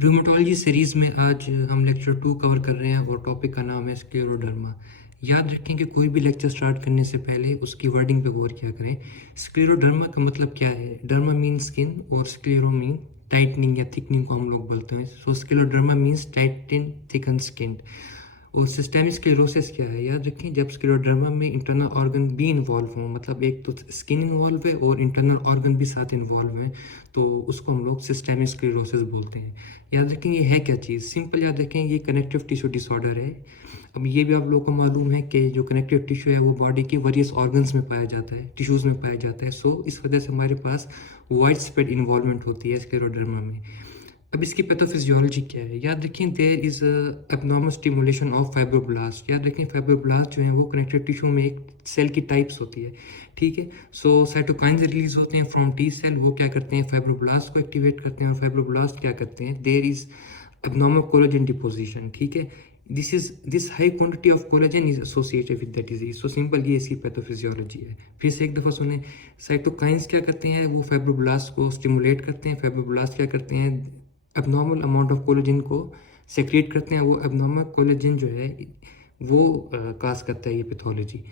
Rheumatology series में आज हम लेक्चर 2 कवर कर रहे हैं और टॉपिक का नाम है स्क्लेरोडर्मा। याद रखें कि कोई भी लेक्चर स्टार्ट करने से पहले उसकी वर्डिंग पे गौर किया करें। स्क्लेरोडर्मा का मतलब क्या है? डर्मा मीन स्किन और स्क्लेरो मीन टाइटनिंग या थिकनिंग को हम लोग बोलते हैं। So scleroderma means tighten thicken skin. और सिस्टेमिक स्क्लेरोसिस क्या है? याद रखें जब स्क्लेरोडर्मा में इंटरनल ऑर्गन भी इन्वॉल्व हों, मतलब एक तो स्किन इन्वॉल्व है और इंटरनल ऑर्गन भी साथ इन्वॉल्व हैं, तो उसको हम लोग सिस्टेमिक स्क्लेरोसिस बोलते हैं। याद रखें ये है क्या चीज़? सिंपल याद रखें, ये कनेक्टिव टिश्यू डिसऑर्डर है। अब ये भी आप लोगों को मालूम है कि जो कनेक्टिव टिश्यू है वो बॉडी के वेरियस ऑर्गन्स में पाया जाता है, टिश्यूज़ में पाया जाता है। सो इस वजह से हमारे पास वाइड स्प्रेड इन्वॉल्वमेंट होती है स्क्लेरोडर्मा में। अब इसकी पैथोफिजियोलॉजी क्या है? याद रखें there is abnormal stimulation of fibroblast. याद रखें फाइब्रोब्लास्ट जो है वो कनेक्टिव टिश्यू में एक सेल की टाइप्स होती है, ठीक है। सो साइटोकाइन्स रिलीज होते हैं फ्रॉम टी सेल, वो क्या करते हैं? फाइब्रोब्लास्ट को एक्टिवेट करते हैं। और फाइब्रोब्लास्ट क्या करते हैं? There is abnormal collagen deposition, ठीक है। This high quantity of collagen is associated with the disease. So simple ये इसकी पैथोफिजियोलॉजी है। फिर से एक दफ़ा सुने, साइटोकाइन्स क्या करते हैं? वो फाइब्रोब्लास्ट को स्टिमुलेट करते हैं। फाइब्रोब्लास्ट क्या करते हैं? एबनॉर्मल अमाउंट ऑफ कोलेजन को सेक्रेट करते हैं। वो एबनॉर्मल कोलेजन जो है वो काज करता है ये पैथोलॉजी।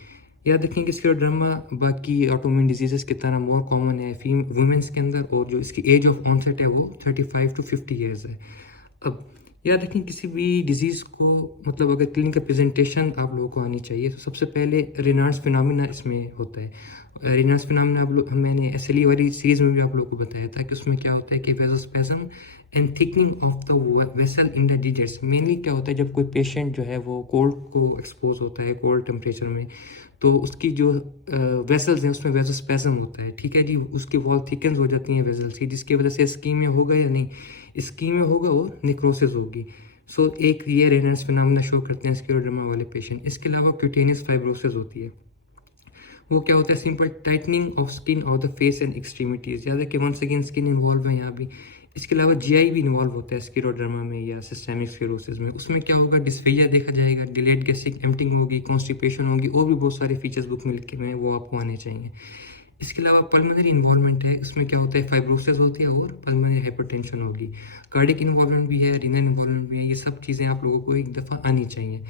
याद रखें कि स्क्लेरोडर्मा बाकी ऑटोइम्यून डिजीजेस की तरह मोर कॉमन है वुमेंस के अंदर, और जो इसकी एज ऑफ ऑनसेट है वो 35 to 50 ईयर्स है। अब याद रखें किसी भी डिजीज़ को, मतलब अगर क्लिनिकल प्रेजेंटेशन आप लोगों को आनी चाहिए तो सबसे पहले रेनाल्ड्स फिनोमेना इसमें होता है। रेनाल्ड्स फिनोमेना आप लोग, मैंने एसएलई वाली सीरीज में भी आप लोगों को बताया था कि उसमें क्या होता है कि vasospasm and thickening of the vessel in the digits. Mainly क्या होता है जब कोई पेशेंट जो है वो कोल्ड को एक्सपोज होता है, कोल्ड टेम्परेचर में, तो उसकी जो वेसल्स हैं उसमें वेसोस्पैज्म होता है, ठीक है जी। उसकी वॉल थिकन्स हो जाती हैं वेसल्स की, जिसकी वजह से इस्कीमिया होगा या नहीं, इस्कीमिया होगा और नेक्रोसिस होगी। सो एक ये रेनाल्ड्स फिनोमेना शो करते हैं स्क्लेरोडर्मा वाले पेशेंट। इसके अलावा क्यूटेनियस फाइब्रोसिस होती है। वो क्या होता है? सिंपल टाइटनिंग ऑफ स्किन और द फेस एंड एक्सट्रीमिटीज। याद है कि वंस अगेन स्किन इन्वॉल्व है यहाँ भी। इसके अलावा जीआई भी इन्वॉल्व होता है स्क्लेरोडर्मा में या सिस्टेमिक स्क्लेरोसिस में। उसमें क्या होगा? डिस्फेजिया देखा जाएगा, डिलेड गैस्ट्रिक एम्पटिंग होगी, कॉन्स्टिपेशन होगी, और भी बहुत सारे फीचर्स बुक में लिखे हुए हैं, वो आपको आने चाहिए। इसके अलावा पल्मोनरी इन्वॉल्वमेंट है, उसमें क्या होता है? फाइब्रोसिस होती है और पल्मोनरी हाइपरटेंशन होगी। कार्डिक इन्वॉल्वमेंट भी है, रीनल इन्वॉल्वमेंट भी है। ये सब चीज़ें आप लोगों को एक दफ़ा आनी चाहिए।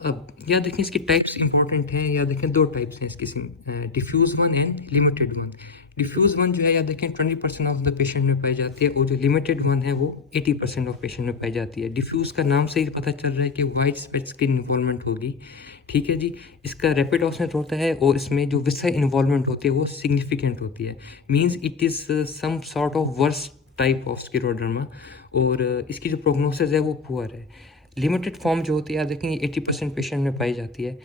अब याद रखें इसकी टाइप्स इंपॉर्टेंट हैं। याद रखें दो टाइप्स हैं इसकी, diffuse one and limited one. Diffuse one जो है याद रखें 20% ऑफ द पेशेंट में पाई जाती है, और जो लिमिटेड वन है वो 80% ऑफ पेशेंट में पाई जाती है। डिफ्यूज का नाम से ही पता चल रहा है कि वाइड स्प्रेड स्किन इन्वॉल्वमेंट होगी, ठीक है जी। इसका रैपिड ऑनसेट होता है और इसमें जो विसरल इन्वॉल्वमेंट होती है वो सिग्निफिकेंट होती है। Means it is some sort of worst type of scleroderma, और इसकी जो प्रोग्नोसिस है वो पुअर है। लिमिटेड फॉर्म जो होती है याद रखें 80% पेशेंट में पाई जाती है,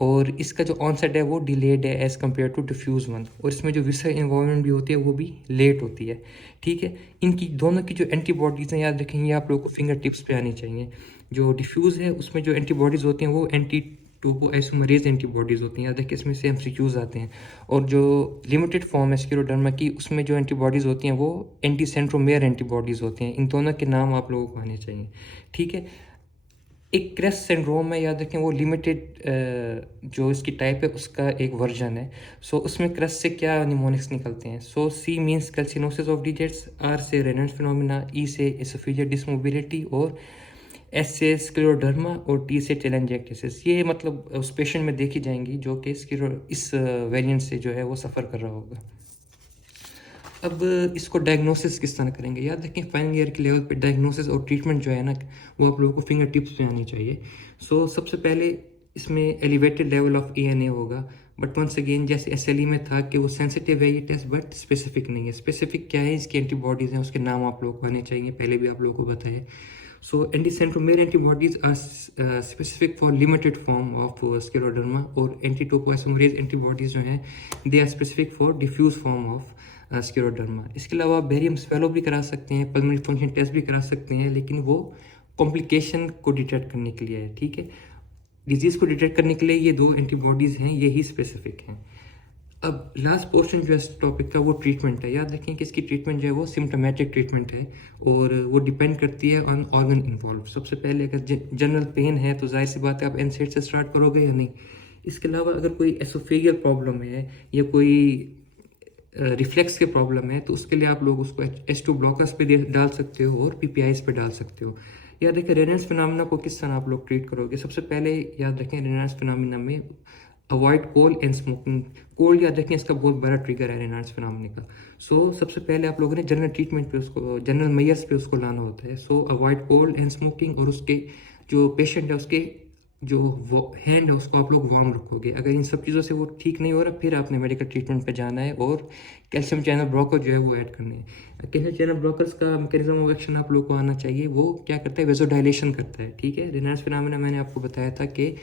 और इसका जो ऑनसेट है वो डिलेड है as compare to diffuse one, और इसमें जो विसरल इन्वॉल्वमेंट भी होती है वो भी लेट होती है, ठीक है। इनकी दोनों की जो एंटीबॉडीज़ हैं याद रखें ये आप लोगों को फिंगर टिप्स पे आनी चाहिए। जो डिफ्यूज़ है उसमें जो एंटीबॉडीज़ होती हैं वो एंटी टोपोआइसोमरेज एंटीबॉडीज़ होती हैं, याद रखें इसमें से एमसीक्यूज़ आते हैं। और जो लिमिटेड फॉर्म है स्क्लेरोडर्मा की, उसमें जो एंटीबॉडीज़ होती हैं वो एंटी सेंट्रोमेयर एंटीबॉडीज़ होती हैं। इन दोनों के नाम आप लोगों को आने चाहिए, ठीक है। एक क्रेस्ट सिंड्रोम है, याद रखें वो लिमिटेड जो इसकी टाइप है उसका एक वर्जन है। सो उसमें क्रेस्ट से क्या निमोनिक्स निकलते हैं? So C means calcinosis of digits, R से रेनाल्ड्स फिनोमेना, ई से एसोफेजियल डिसमोबिलिटी, और एस से स्क्लेरोडर्मा, और टी से टेलेंजियाक्टिसिस। ये मतलब उस पेशेंट में देखी जाएंगी जो कि इस वेरिएंट से जो है वो सफ़र कर रहा होगा। अब इसको डायग्नोसिस किस तरह करेंगे? याद रखें फाइनल ईयर के लेवल पे डायग्नोसिस और ट्रीटमेंट जो है ना, वो आप लोगों को फिंगर टिप्स पे आनी चाहिए। सो सबसे पहले इसमें एलिवेटेड लेवल ऑफ एएनए होगा, बट वंस अगेन जैसे एसएलई में था कि वो सेंसिटिव है ये टेस्ट, बट स्पेसिफिक नहीं है। स्पेसिफिक क्या है? इसकी एंटीबॉडीज़ हैं, उसके नाम आप लोगों को आने चाहिए, पहले भी आप लोगों को बताया। So anti centromere antibodies are specific for limited form of scleroderma, और एंटी टोपोआइसोमरेज एंटीबॉडीज जो हैं they are specific for diffuse form of scleroderma. इसके अलावा बेरियम स्वेलो भी करा सकते हैं, पल्मोनरी फंक्शन टेस्ट भी करा सकते हैं, लेकिन वो कॉम्प्लिकेशन को डिटेक्ट करने के लिए है, ठीक है। डिजीज़ को डिटेक्ट करने के लिए ये दो एंटीबॉडीज़ हैं, यही स्पेसिफिक हैं। अब लास्ट पोर्शन जो है इस टॉपिक का वो ट्रीटमेंट है। याद रखें कि इसकी ट्रीटमेंट जो है वो सिम्टोमेटिक ट्रीटमेंट है, और वो डिपेंड करती है ऑन ऑर्गन इन्वॉल्व। सबसे पहले अगर जनरल पेन है तो जाहिर सी बात है आप एनसेड से स्टार्ट करोगे या नहीं। इसके अलावा अगर कोई एसोफेजियल प्रॉब्लम है या कोई रिफ्लेक्स के प्रॉब्लम है तो उसके लिए आप लोग उसको H2 ब्लॉकर्स पे डाल सकते हो और PPIs पे डाल सकते हो। याद रखें रेनाल्ड्स फिनोमेना को किस तरह आप लोग ट्रीट करोगे। सबसे पहले याद रखें रेनाल्ड्स फिनोमेना में अवॉइड कोल एंड स्मोकिंग। कोल याद रखें इसका बहुत बड़ा ट्रिगर है रेनाल्ड्स फिनोमेना का। सबसे पहले आप लोगों ने जनरल ट्रीटमेंट पे उसको, जनरल मेयर्स पे उसको लाना होता है। अवॉइड कोल एंड स्मोकिंग, और उसके जो पेशेंट है उसके जो हैंड है उसको आप लोग वार्म रखोगे। अगर इन सब चीज़ों से वो ठीक नहीं हो रहा फिर आपने मेडिकल ट्रीटमेंट पे जाना है और कैल्शियम चैनल ब्लॉकर जो है वो ऐड करने हैं। कैल्शियम चैनल ब्लॉकर्स का मैकेनिज्म ऑफ एक्शन आप लोग को आना चाहिए। वो क्या करता है, वेजोडाइलेशन करता है। ठीक है, रेनाल्ड्स फिनोमेना मैंने आपको बताया था कि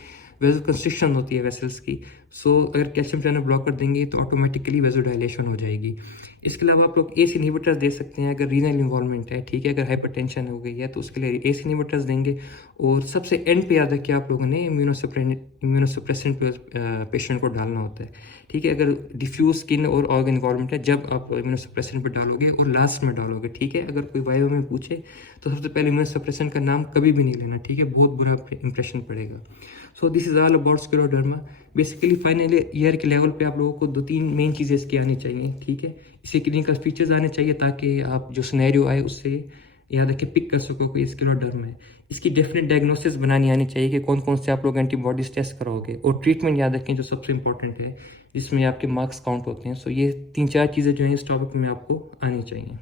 वेजो कंस्ट्रिक्शन होती है वेसल्स की। अगर कैल्शियम चैनल ब्लॉकर देंगे तो ऑटोमेटिकली वेजोडाइलेशन हो जाएगी। इसके अलावा आप लोग एस इनहिबिटर्स दे सकते हैं अगर रीनल इन्वॉल्वमेंट है। ठीक है, अगर हाइपरटेंशन हो गई है तो उसके लिए एस इनहिबिटर्स देंगे। और सबसे एंड पे याद रखिए आप लोगों ने इम्यूनोसप्रेसेंट पेशेंट को डालना होता है। ठीक है, अगर डिफ्यूज स्किन और ऑर्गन इन्वॉल्वमेंट है जब आप इम्यूनोसप्रेसेंट पे डालोगे और लास्ट में डालोगे। ठीक है, अगर कोई वाइवा में पूछे तो सबसे पहले इम्यूनोसप्रेसेंट का नाम कभी भी नहीं लेना। ठीक है, बहुत बुरा इंप्रेशन पड़ेगा। This is all about scleroderma. Basically final year के लेवल पे आप लोगों को 2-3 मेन चीज़ें इसकी आनी चाहिए। ठीक है, इसके क्लिनिकल फीचर्स आने चाहिए ताकि आप जो सिनेरियो आए उससे याद रखें पिक कर सको कोई स्क्लेरोडर्मा है। इसकी डेफिनेट डायग्नोसिस बनानी आनी चाहिए कि कौन कौन से आप लोग एंटीबॉडीज टेस्ट करोगे, और ट्रीटमेंट याद रखें जो सबसे इंपॉर्टेंट है जिसमें आपके मार्क्स काउंट होते हैं। ये 3-4 चीज़ें जो हैं इस टॉपिक में आपको आनी चाहिए।